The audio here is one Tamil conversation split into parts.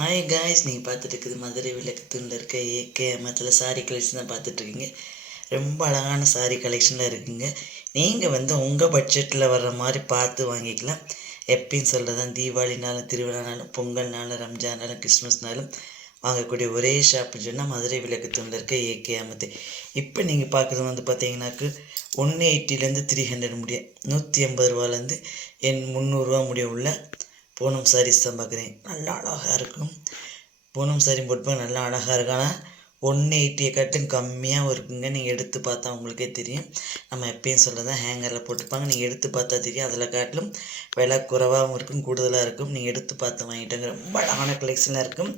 ஹாய் காய்ஸ் நீங்கள் பார்த்துட்டு இருக்குது மதுரை விளக்கத்தூணில் இருக்க ஏகே மத்தில் சாரி கலெக்ஷன் தான் பார்த்துட்ருக்கீங்க. ரொம்ப அழகான சாரீ கலெக்ஷனில் இருக்குங்க. நீங்கள் வந்து உங்கள் பட்ஜெட்டில் வர்ற மாதிரி பார்த்து வாங்கிக்கலாம். எப்பயும் சொல்கிறதான் தீபாவளினாலும் திருவிழானாலும் பொங்கல்னாலும் ரம்ஜானாலும் கிறிஸ்மஸ்னாலும் வாங்கக்கூடிய ஒரே ஷாப்புன்னு சொன்னால் மதுரை விளக்கத்தூணில் இருக்க ஏகே அமத்து இப்போ நீங்கள் பார்க்குறது வந்து பார்த்தீங்கன்னாக்கு ஒன் எயிட்டிலேருந்து த்ரீ ஹண்ட்ரட் முடியும் நூற்றி எண்பது ரூபாலேருந்து என் முந்நூறுரூவா முடிய உள்ள பூனம் சாரீஸ் தான் பார்க்குறேன். நல்லா அழகாக இருக்கும். பூனம் சாரி போட்டுப்பாங்க நல்லா அழகாக இருக்கும். ஆனால் ஒன் எயிட்டியை கட்டும் கம்மியாக இருக்குங்க. நீங்கள் எடுத்து பார்த்தா உங்களுக்கே தெரியும். நம்ம எப்பயும் சொல்கிறதான் ஹேங்கரில் போட்டுப்பாங்க. நீங்கள் எடுத்து பார்த்தா தெரியும். அதில் காட்டிலும் விலை குறைவாகவும் இருக்கும் கூடுதலாக இருக்கும். நீங்கள் எடுத்து பார்த்து வாங்கிட்டாங்க. ரொம்ப அழகான கலெக்ஷனாக இருக்கும்.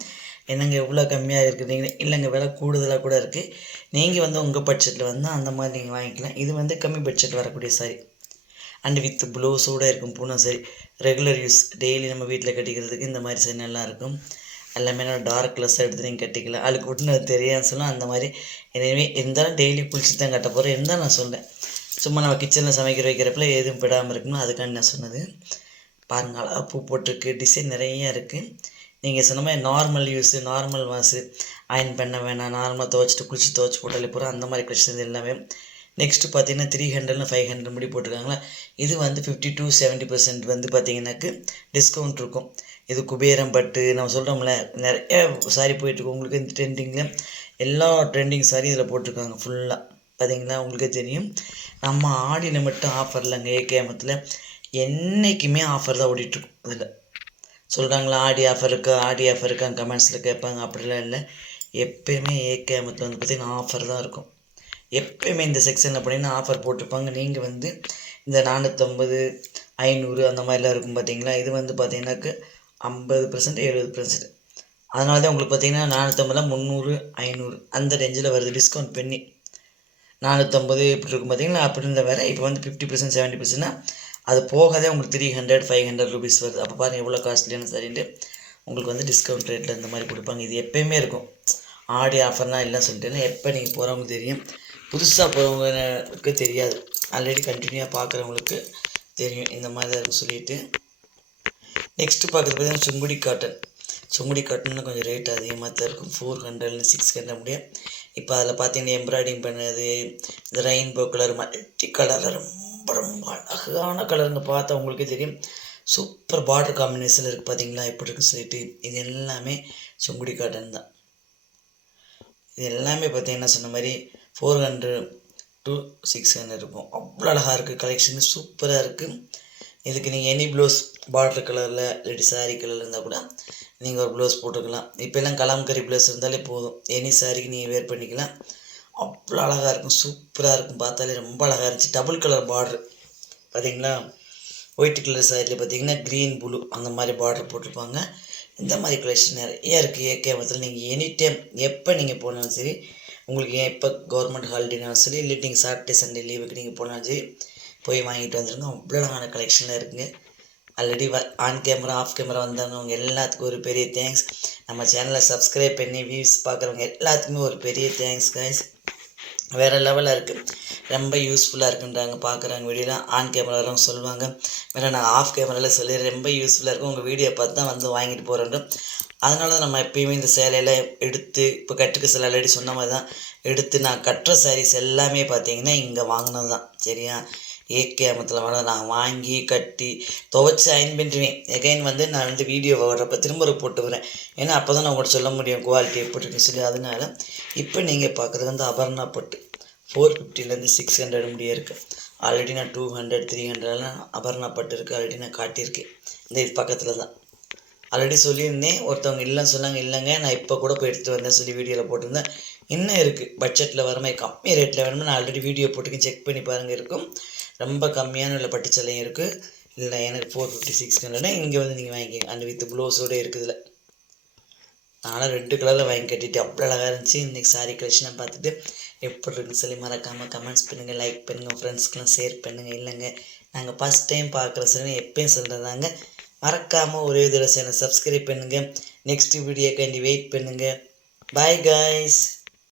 என்னங்க எவ்வளோ கம்மியாக இருக்குதுங்க இல்லைங்க விலை கூடுதலாக கூட இருக்குது நீங்கள் வந்து உங்கள் பட்ஜெட்டில் வந்து அந்த மாதிரி நீங்கள் வாங்கிக்கலாம். இது வந்து கம்மி பட்ஜெட் வரக்கூடிய சாரி அண்ட் வித் ப்ளவுஸோடு இருக்கும் பூனா சரி. ரெகுலர் யூஸ் டெய்லி நம்ம வீட்டில் கட்டிக்கிறதுக்கு இந்த மாதிரி சரி நல்லா இருக்கும். எல்லாமே நான் டார்க் கலர்ஸாக எடுத்து நீங்கள் கட்டிக்கலாம் அதுக்கு விட்டுன்னு தெரியாதுன்னு சொல்லும் அந்த மாதிரி எனவே இருந்தாலும் டெய்லி குளிச்சு தான் கட்ட போகிறேன் இருந்தால் நான் சொன்னேன் சும்மா நம்ம கிச்சனில் சமைக்கிற வைக்கிறப்பல எதுவும் விடாமல் இருக்கணும். அதுக்காண்டி நான் சொன்னது. பாருங்க அழகாக பூ போட்டிருக்கு. டிசைன் நிறைய இருக்குது நீங்கள் சொன்ன மாதிரி normal use normal wash iron பண்ண வேணாம். நார்மலாக துவைச்சிட்டு குளிச்சு துவைச்சி போட்டாலே பூரா அந்த மாதிரி கலெக்ஷன் எல்லாமே நெக்ஸ்ட்டு பார்த்தீங்கன்னா த்ரீ ஹண்ட்ரட்னு ஃபைவ் ஹண்ட்ரட் முடி போட்டிருக்காங்களா? இது வந்து ஃபிஃப்டி டூ செவன்ட்டி பர்சன்ட் வந்து பார்த்தீங்கன்னாக்கு டிஸ்கவுண்ட் இருக்கும். இது குபேரம் பட்டு நம்ம சொல்கிறோம்ல நிறைய சாரி போயிட்டுருக்கோம் உங்களுக்கு இந்த ட்ரெண்டிங்கில் எல்லா ட்ரெண்டிங் சாரி இதில் போட்டிருக்காங்க ஃபுல்லாக பார்த்தீங்களா? உங்களுக்கே தெரியும். நம்ம ஆடியில் மட்டும் ஆஃபர் இல்லைங்க ஏகேமத்தில் என்றைக்குமே ஆஃபர் தான் ஓடிட்டுருக்கும் இதில். சொல்கிறாங்களா ஆடி ஆஃபர் இருக்கா ஆடி ஆஃபர் இருக்காங்க கமெண்ட்ஸில் கேட்பாங்க. அப்படிலாம் இல்லை. எப்பயுமே ஏகேமத்தில் வந்து பார்த்திங்கன்னா ஆஃபர் தான் இருக்கும். எப்பயுமே இந்த செக்ஷனில் போனீங்கன்னா ஆஃபர் போட்டிருப்பாங்க. நீங்கள் வந்து இந்த நானூற்றம்பது ஐநூறு அந்த மாதிரிலாம் இருக்கும் பார்த்தீங்களா இது வந்து பார்த்தீங்கன்னாக்கு ஐம்பது பர்சன்ட் எழுபது பர்சன்ட் அதனால தான் உங்களுக்கு பார்த்தீங்கன்னா நானூற்றம்பதுல முந்நூறு ஐநூறு அந்த ரேஞ்சில் வருது டிஸ்கவுண்ட் பண்ணி. நானூற்றம்பது இப்படி இருக்கும் பார்த்தீங்களா அப்படி இருந்த வேறு இப்போ வந்து ஃபிஃப்டி பர்சன்ட் செவன்ட்டி பர்சன்ட்னா அது போகதே உங்களுக்கு three hundred five hundred rupees வருது. அப்போ பாருங்கள் எவ்வளோ காஸ்ட்லியான சரின்ட்டு உங்களுக்கு வந்து டிஸ்கவுண்ட் ரேட்டில் இந்த மாதிரி கொடுப்பாங்க. இது எப்போயுமே இருக்கும். ஆடி ஆஃபர்னால் இல்லைன்னு சொல்லிட்டு எப்போ நீங்கள் போகிறவங்க தெரியும். புதுசாக போகிறவங்களுக்கு தெரியாது. ஆல்ரெடி கண்டினியூவாக பார்க்குறவங்களுக்கு தெரியும். இந்த மாதிரி தான் இருக்கும் சொல்லிட்டு. நெக்ஸ்ட்டு பார்க்குறது பார்த்தீங்கன்னா சுங்குடி காட்டன் சுங்குடி காட்டன்னா கொஞ்சம் ரேட் அதிகமாக தான் இருக்கும். ஃபோர் ஹண்ட்ரட்லேருந்து சிக்ஸ் ஹண்ட்ரட் முடியும் இப்போ அதில் பார்த்தீங்கன்னா எம்ப்ராய்டிங் பண்ணது இந்த ரெயின்போ கலர் மல்டி கலரில் ரொம்ப ரொம்ப அழகான கலருங்க பார்த்தா உங்களுக்கே தெரியும். சூப்பர் பார்டர் காம்பினேஷன் இருக்குது பார்த்தீங்களா எப்படி இருக்குன்னு சொல்லிட்டு. இது எல்லாமே சுங்குடி காட்டன் தான். இது எல்லாமே பார்த்தீங்கன்னா சொன்ன மாதிரி four hundred to six hundred இருக்கும். அவ்வளோ அழகாக இருக்குது கலெக்ஷன் சூப்பராக இருக்குது இதுக்கு நீங்கள் எனி ப்ளவுஸ் பார்டர் கலரில் இல்லாட்டி சாரீ கலரில் இருந்தால் கூட நீங்கள் ஒரு ப்ளவுஸ் போட்டுக்கலாம். இப்போல்லாம் கலாம்கரி ப்ளவுஸ் இருந்தாலே போதும். எனி சாரிக்கு நீங்கள் வேர் பண்ணிக்கலாம். அவ்வளோ அழகாக இருக்கும். சூப்பராக இருக்கும். பார்த்தாலே ரொம்ப அழகாக இருந்துச்சு. டபுள் கலர் பார்ட்ரு பார்த்தீங்களா ஒயிட் கலர் சாரியில் பார்த்தீங்கன்னா க்ரீன் ப்ளூ அந்த மாதிரி பார்டர் போட்டிருப்பாங்க. இந்த மாதிரி கலெக்ஷன் நிறைய இருக்குது ஏகேமத்தில் நீங்கள் எனி டைம் எப்போ நீங்கள் போனாலும் சரி உங்களுக்கு ஏன் இப்போ கவர்மெண்ட் ஹாலிடேனாலும் சரி இல்லை நீங்கள் சாட்டர்டே சண்டே லீவுக்கு நீங்கள் போனாலும் சரி போய் வாங்கிட்டு வந்துருங்க. அவ்வளோ அழகான கலெக்ஷனில் இருக்குங்க. ஆல்ரெடி வ ஆன் கேமரா ஆஃப் கேமரா வந்தவங்க அவங்க எல்லாத்துக்கும் ஒரு பெரிய தேங்க்ஸ் நம்ம சேனலை சப்ஸ்கிரைப் பண்ணி வியூஸ் பார்க்குறவங்க எல்லாத்துக்குமே ஒரு பெரிய தேங்க்ஸ் கைஸ் வேறு லெவலில் இருக்குது ரொம்ப யூஸ்ஃபுல்லாக இருக்குன்றாங்க பார்க்குறாங்க வீடியோலாம் ஆன் கேமராலாம் சொல்லுவாங்க. வேறு நான் ஆஃப் கேமராவில் சொல்லி ரொம்ப யூஸ்ஃபுல்லாக இருக்கும். உங்கள் வீடியோ பார்த்து தான் வந்து வாங்கிட்டு போகிறோம் அதனால தான் நம்ம எப்பயுமே இந்த சேலையெல்லாம் எடுத்து இப்போ கட்டுக்கு சில ஆல்ரெடி சொன்ன மாதிரி தான் எடுத்து நான் கட்டுற சாரீஸ் எல்லாமே பார்த்தீங்கன்னா இங்கே வாங்கினது தான். சரியா? ஏகே அமத்தில் வர நான் வாங்கி கட்டி துவைச்சி அயன் பண்ணிடுவேன் எகைன் வந்து நான் வந்து வீடியோ வர்றப்ப திரும்ப ஒரு போட்டு வரேன். ஏன்னா அப்போ தான் நான் உங்கள்கிட்ட சொல்ல முடியும் குவாலிட்டி எப்படி இருக்குன்னு சொல்லி. அதனால இப்போ நீங்கள் பார்க்குறது வந்து அபர்ணா பட்டு. ஃபோர் ஃபிஃப்டிலேருந்து சிக்ஸ் ஹண்ட்ரட் முடிய இருக்குது ஆல்ரெடி நான் டூ ஹண்ட்ரட் த்ரீ ஹண்ட்ரட்லாம் அபர்ணா பட்டு இருக்குது ஆல்ரெடி நான் காட்டியிருக்கேன். இந்த இது பக்கத்தில் தான். ஆல்ரெடி சொல்லியிருந்தேன். ஒருத்தவங்க இல்லைன்னு சொன்னாங்க இல்லைங்க நான் இப்போ கூட போய் எடுத்துகிட்டு வந்தேன் சொல்லி வீடியோவில் போட்டிருந்தேன். இன்னும் இருக்குது பட்ஜெட்டில் வர மாதிரி கம்மி ரேட்டில் வேணுமா நான் ஆல்ரெடி வீடியோ போட்டுக்கேன் செக் பண்ணி பாருங்கள் இருக்கும். ரொம்ப கம்மியான உள்ள பட்டுச்சலையும் இருக்குது இல்லை எனக்கு ஃபோர் ஃபிஃப்டி சிக்ஸ் ஹண்ட்ரட்னா இங்கே வந்து நீங்கள் வாங்கிக்கோங்க. அந்த வித் ப்ளவுஸோடு இருக்குதுல நானும் ரெண்டு கலரில் வாங்கி கட்டிட்டு அவ்வளோ அழகாக இருந்துச்சு. இன்றைக்கி சாரி கலெக்ஷனை பார்த்துட்டு எப்படி இருக்குன்னு சொல்லி மறக்காமல் கமெண்ட்ஸ் பண்ணுங்கள் லைக் பண்ணுங்கள் ஃப்ரெண்ட்ஸ்க்கெலாம் ஷேர் பண்ணுங்கள் இல்லைங்க நாங்கள் ஃபஸ்ட் டைம் பார்க்குற சொல்லி எப்பயும் சொல்கிறதாங்க மறக்காமல் ஒரே தடவை சேனல் சப்ஸ்கிரைப் பண்ணுங்கள் நெக்ஸ்ட் வீடியோக்காண்டி வெயிட் பண்ணுங்கள் பாய் காய்ஸ்